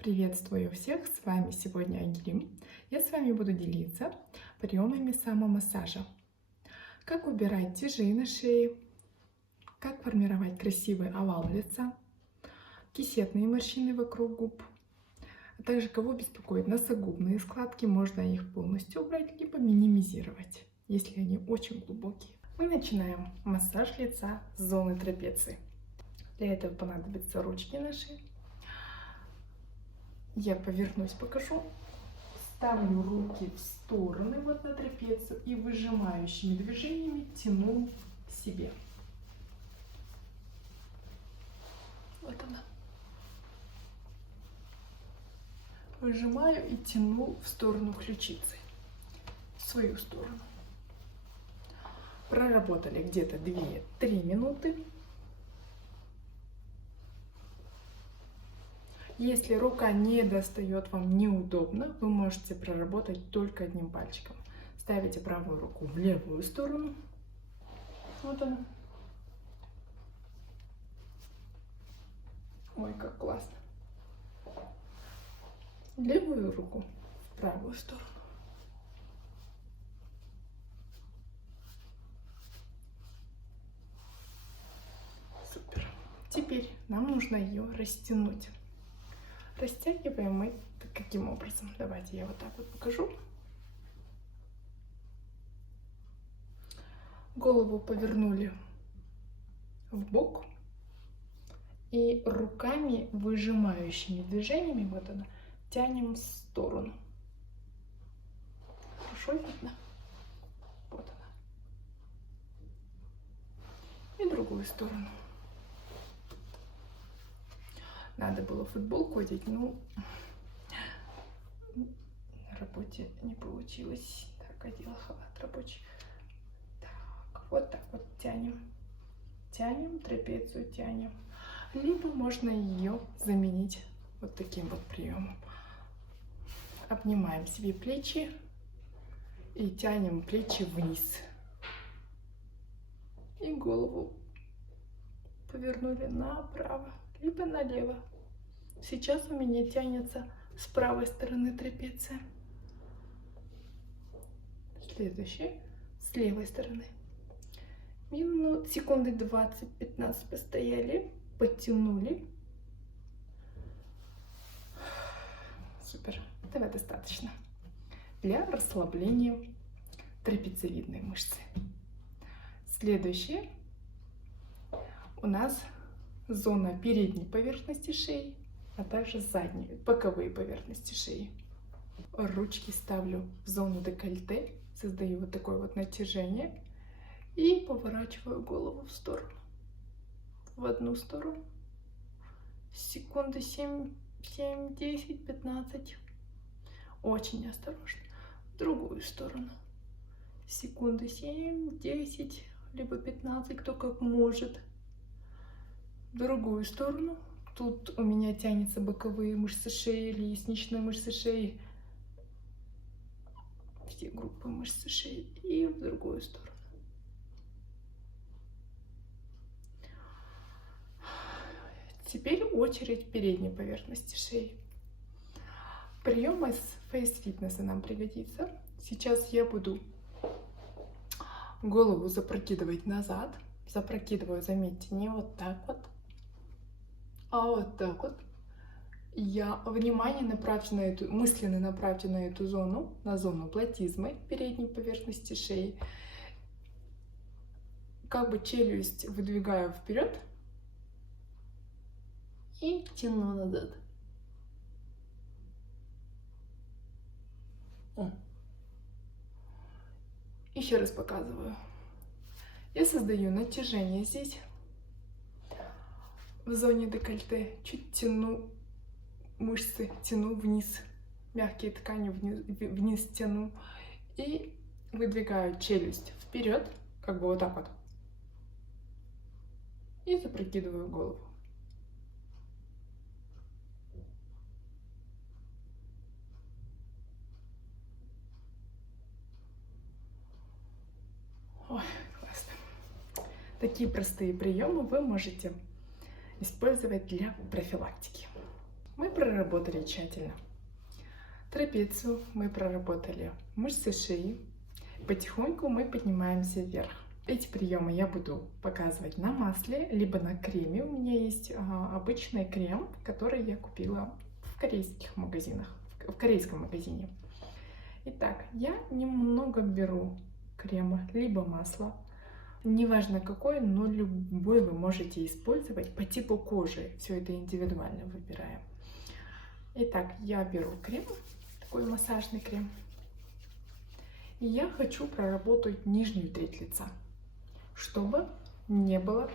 Приветствую всех! С вами сегодня Ангелин. Я с вами буду делиться приемами самомассажа. Как убирать тяжи на шее, как формировать красивый овал лица, кисетные морщины вокруг губ, а также кого беспокоит носогубные складки, можно их полностью убрать, либо минимизировать, если они очень глубокие. Мы начинаем массаж лица с зоны трапеции. Для этого понадобятся ручки наши. Я повернусь, покажу. Ставлю руки в стороны вот на трапецию и выжимающими движениями тяну к себе. Вот она. Выжимаю и тяну в сторону ключицы, в свою сторону. Проработали где-то 2-3 минуты. Если рука не достает, вам неудобно, вы можете проработать только одним пальчиком. Ставите правую руку в левую сторону. Вот она. Ой, как классно. Левую руку в правую сторону. Супер. Теперь нам нужно ее растянуть. Растягиваем мы каким образом? Давайте я вот так вот покажу. Голову повернули в бок и руками, выжимающими движениями, вот она, тянем в сторону. Хорошо видно? Вот она. И другую сторону. Надо было футболку одеть, но на работе не получилось. Так, одела халат рабочий. Так, вот тянем. Тянем, трапецию тянем. Либо можно ее заменить вот таким вот приемом. Обнимаем себе плечи и тянем плечи вниз. И голову повернули направо, либо налево. Сейчас у меня тянется с правой стороны трапеция. Следующее с левой стороны. Секунды 20-15 постояли, подтянули. Супер. Этого достаточно для расслабления трапециевидной мышцы. Следующее у нас зона передней поверхности шеи, а также задние, боковые поверхности шеи. Ручки ставлю в зону декольте, создаю вот такое вот натяжение и поворачиваю голову в сторону. В одну сторону. Секунды 7, 10, 15. Очень осторожно. В другую сторону. Секунды 7, 10, либо 15, кто как может. В другую сторону. Тут у меня тянутся боковые мышцы шеи, лестничные мышцы шеи, все группы мышц шеи. И в другую сторону. Теперь очередь передней поверхности шеи. Прием из фейс-фитнеса нам пригодится. Сейчас я буду голову запрокидывать назад. Запрокидываю, заметьте, не вот так вот, а вот так вот. Я внимание направьте на эту, мысленно направьте на эту зону, на зону платизмы передней поверхности шеи. Как бы челюсть выдвигаю вперед и тяну назад. Еще раз показываю. Я создаю натяжение здесь, в зоне декольте, чуть тяну мышцы, тяну вниз, мягкие ткани вниз тяну и выдвигаю челюсть вперед, как бы вот так вот, и запрокидываю голову. Ой, классно. Такие простые приемы вы можете использовать для профилактики. мы проработали тщательно. Трапецию мы проработали, мышцы шеи. Потихоньку мы поднимаемся вверх. Эти приемы я буду показывать на масле, либо на креме. У меня есть обычный крем, который я купила в корейских магазинах, в корейском магазине. Итак, я немного беру крема, либо масла. Неважно какой, но любой вы можете использовать по типу кожи. Все это индивидуально выбираем. Итак, я беру крем, такой массажный крем. И я хочу проработать нижнюю треть лица, чтобы не было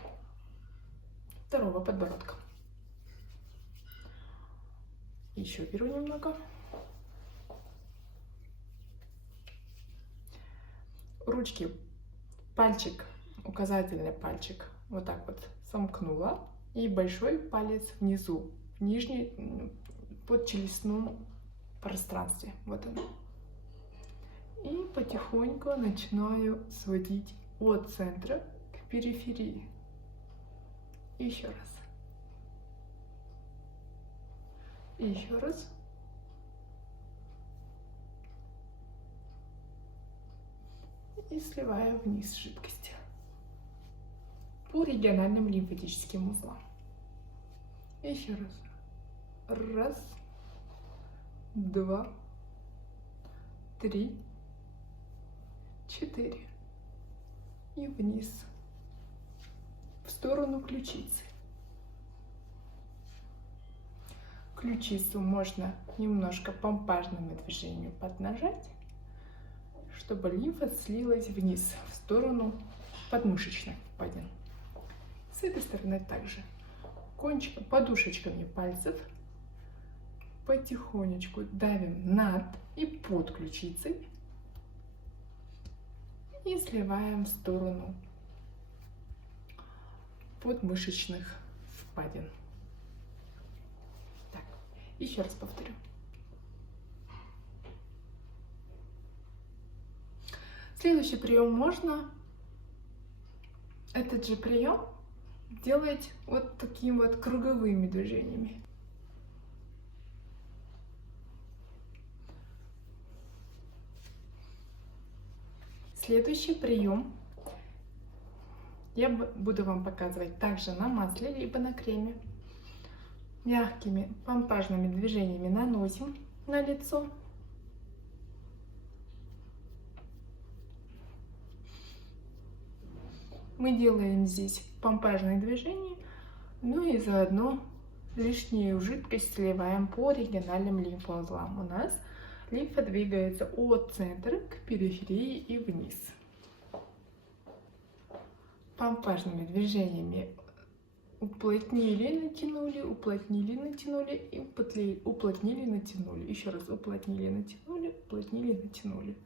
второго подбородка. Еще беру немного. Ручки, пальчик, указательный пальчик вот так вот сомкнула. И большой палец внизу, в нижней, под челюстном пространстве. Вот он. И потихоньку начинаю сводить от центра к периферии. Еще раз. Еще раз. И сливаю вниз жидкость по региональным лимфатическим узлам. Еще раз. Раз, два, три, четыре. И вниз, в сторону ключицы. Ключицу можно немножко помпажными движениями поднажать, чтобы лимфа слилась вниз, в сторону подмышечных впадин. С этой стороны также. Подушечками пальцев потихонечку давим над и под ключицей и сливаем в сторону подмышечных впадин. Так, еще раз повторю. Следующий прием можно этот же прием делать вот такими вот круговыми движениями. Следующий прием я буду вам показывать также на масле, либо на креме. Мягкими помпажными движениями наносим на лицо. Мы делаем здесь помпажные движения, ну и заодно лишнюю жидкость сливаем по региональным лимфоузлам. У нас лимфа двигается от центра к периферии и вниз. Помпажными движениями уплотнили, натянули, уплотнили, натянули и уплотнили, натянули. Еще раз уплотнили, натянули, уплотнили, натянули.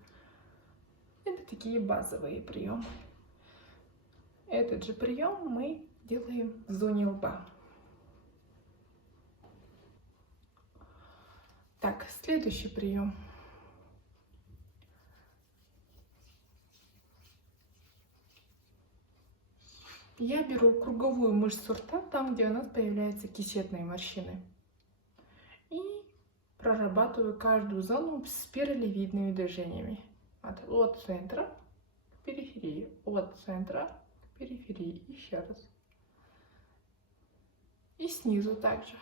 Это такие базовые приемы. Этот же прием мы делаем в зоне лба. Так, следующий прием. Я беру круговую мышцу рта, там, где у нас появляются кисетные морщины. И прорабатываю каждую зону спиралевидными движениями. От центра к периферии, от центра к периферии. Еще раз. И снизу также.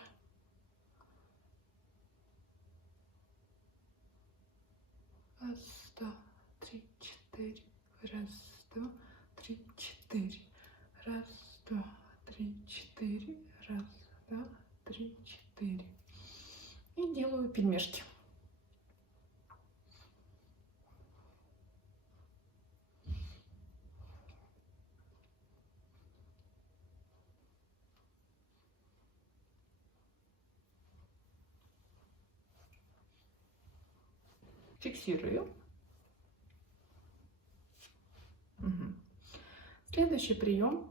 Раз, два, три, четыре. Раз, два, три, четыре. Раз, два, три, четыре. Раз, два, три, четыре. И делаю пельмешки. Фиксирую. Угу. Следующий прием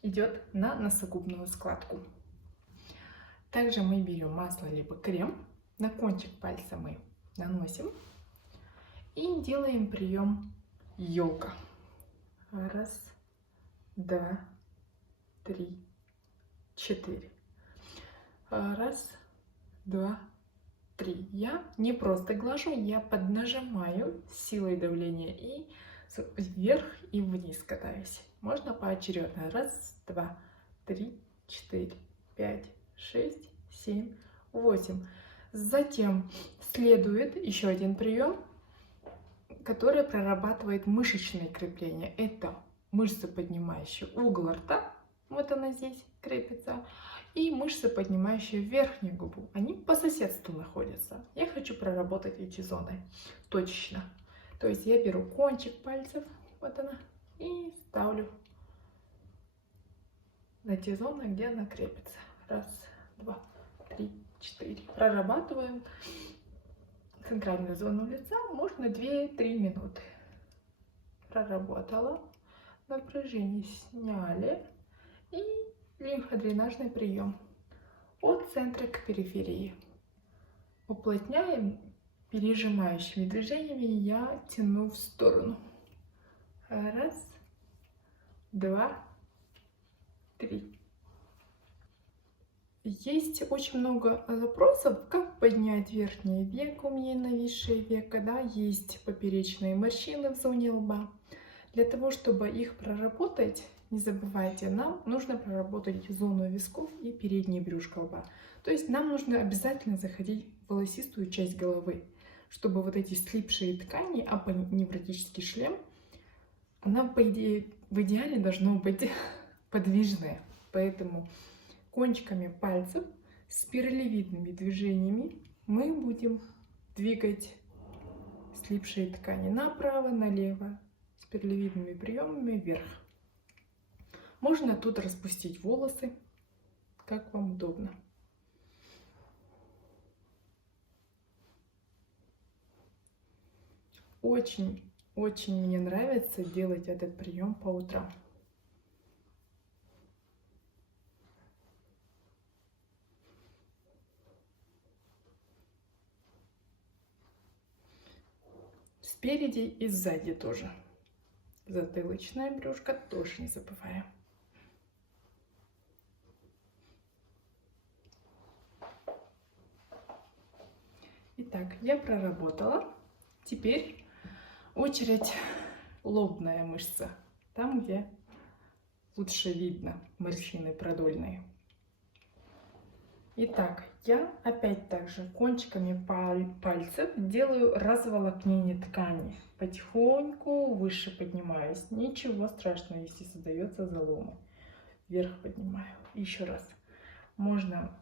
идет на носогубную складку. Также мы берем масло либо крем, на кончик пальца мы наносим и делаем прием елка. Раз, два, три, четыре. Раз, два, три. Я не просто глажу, я поднажимаю силой давления и вверх и вниз катаюсь. Можно поочередно. Раз, два, три, четыре, пять, шесть, семь, восемь. Затем следует еще один прием, который прорабатывает мышечные крепления. Это мышцы, поднимающие угол рта, вот она здесь крепится, и мышцы, поднимающие верхнюю губу. Они по соседству находятся. Я хочу проработать эти зоны точечно. То есть я беру кончик пальцев, вот она, и ставлю на те зоны, где она крепится. Раз, два, три, четыре. Прорабатываем центральную зону лица, можно 2-3 минуты. Проработала, напряжение сняли, и лимфодренажный прием от центра к периферии. Уплотняем пережимающими движениями, я тяну в сторону. Раз, два, три. Есть очень много запросов, как поднять верхнее веко, у меня нависшее веко, да, есть поперечные морщины в зоне лба. Для того, чтобы их проработать, не забывайте, нам нужно проработать зону висков и переднее брюшко лба. То есть нам нужно обязательно заходить в волосистую часть головы, чтобы вот эти слипшие ткани, апоневротический шлем, она, по идее, в идеале должно быть подвижная. Поэтому кончиками пальцев, спиралевидными движениями мы будем двигать слипшие ткани направо, налево, спиралевидными приемами вверх. Можно тут распустить волосы, как вам удобно. Очень мне нравится делать этот прием по утрам. Спереди и сзади тоже. Затылочное брюшко тоже не забываем. Итак, я проработала. Теперь очередь лобная мышца. Там, где лучше видно морщины продольные. Итак, я опять также кончиками пальцев делаю разволокнение ткани. Потихоньку выше поднимаюсь. Ничего страшного, если создается заломы. Вверх поднимаю. Еще раз. Можно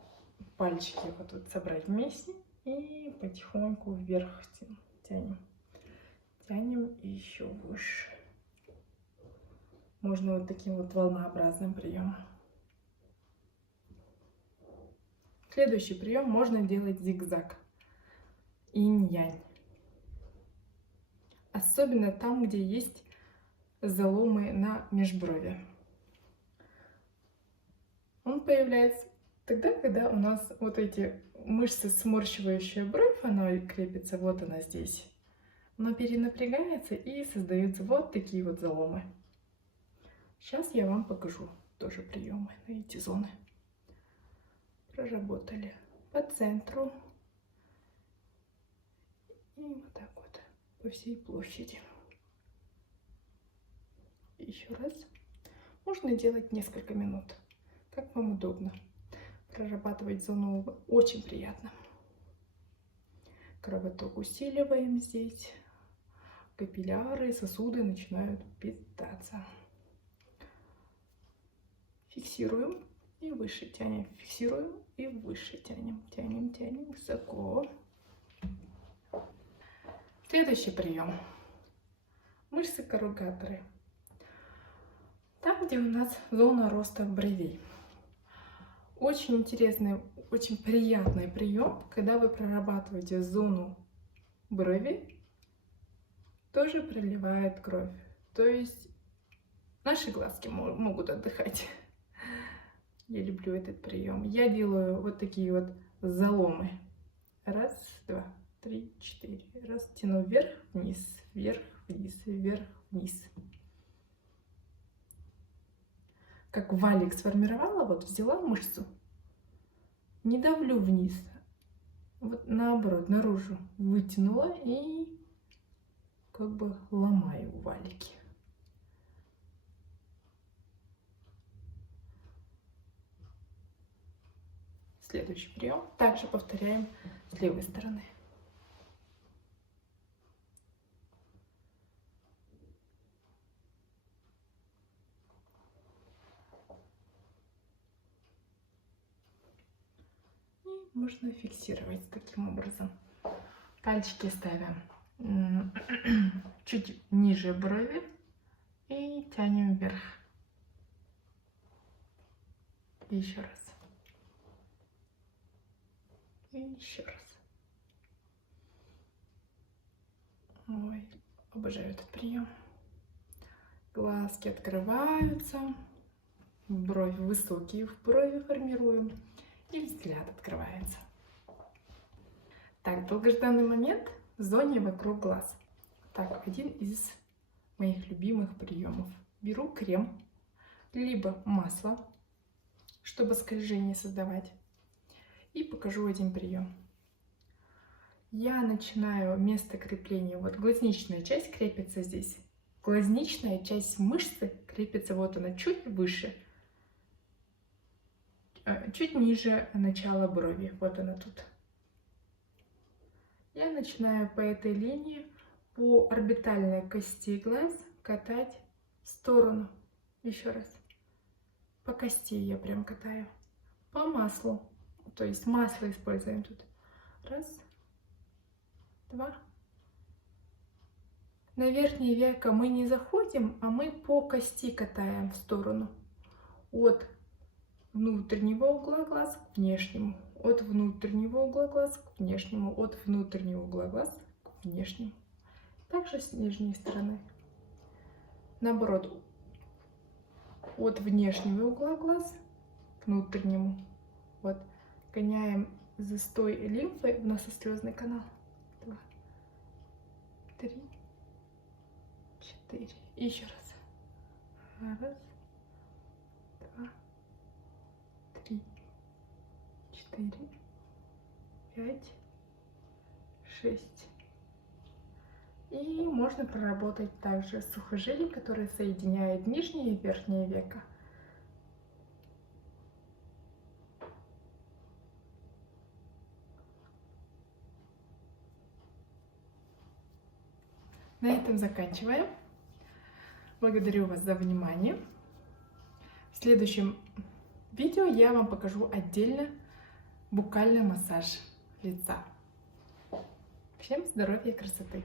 пальчики вот тут собрать вместе и потихоньку вверх тянем. Тянем и еще выше. Можно вот таким вот волнообразным приемом. Следующий прием можно делать зигзаг. Инь-янь. Особенно там, где есть заломы на межброви. Он появляется тогда, когда у нас вот эти мышцы, сморщивающие бровь, она крепится, вот она здесь. Она перенапрягается и создаются вот такие вот заломы. Сейчас я вам покажу тоже приемы на эти зоны. Проработали по центру и вот так вот по всей площади. Еще раз. Можно делать несколько минут, как вам удобно. Прорабатывать зону лба очень приятно. Кровоток усиливаем здесь. Капилляры, сосуды начинают питаться. Фиксируем и выше тянем. Фиксируем и выше тянем. Тянем, тянем высоко. Следующий прием. Мышцы-корругаторы. Там, где у нас зона роста бровей. Очень интересный, очень приятный прием, когда вы прорабатываете зону брови, тоже проливает кровь. То есть наши глазки могут отдыхать. Я люблю этот прием. Я делаю вот такие вот заломы. Раз, два, три, четыре. Раз, тяну вверх, вниз, вверх, вниз, вверх, вниз. Как валик сформировала, вот взяла мышцу, не давлю вниз, вот наоборот, наружу вытянула и как бы ломаю валики. Следующий прием. Также повторяем с левой стороны. И можно фиксировать таким образом. Пальчики ставим чуть ниже брови и тянем вверх. Еще раз. И еще раз. Ой, обожаю этот прием. Глазки открываются, брови высокие в брови формируем, и взгляд открывается. Так, долгожданный момент в зоне вокруг глаз. Так, один из моих любимых приемов. Беру крем, либо масло, чтобы скольжение создавать. И покажу один прием. Я начинаю место крепления. Вот глазничная часть крепится здесь. Глазничная часть мышцы крепится, вот она, чуть выше. Чуть ниже начала брови. Вот она тут. Я начинаю по этой линии, по орбитальной кости глаз катать в сторону. Еще раз. По кости я прям катаю. По маслу. То есть масло используем тут. Раз. Два. На верхнее веко мы не заходим, а мы по кости катаем в сторону. От внутреннего угла глаз к внешнему. От внутреннего угла глаз к внешнему. От внутреннего угла глаз к внешнему. Также с нижней стороны. Наоборот. От внешнего угла глаз к внутреннему. Вот. Гоняем застой лимфы в носослезный канал. 2, 3, 4. И еще раз. Раз, два, 3, 4, 5, 6. И можно проработать также сухожилие, которое соединяет нижнее и верхнее веко. На этом заканчиваем. Благодарю вас за внимание. В следующем видео я вам покажу отдельно букальный массаж лица. Всем здоровья и красоты!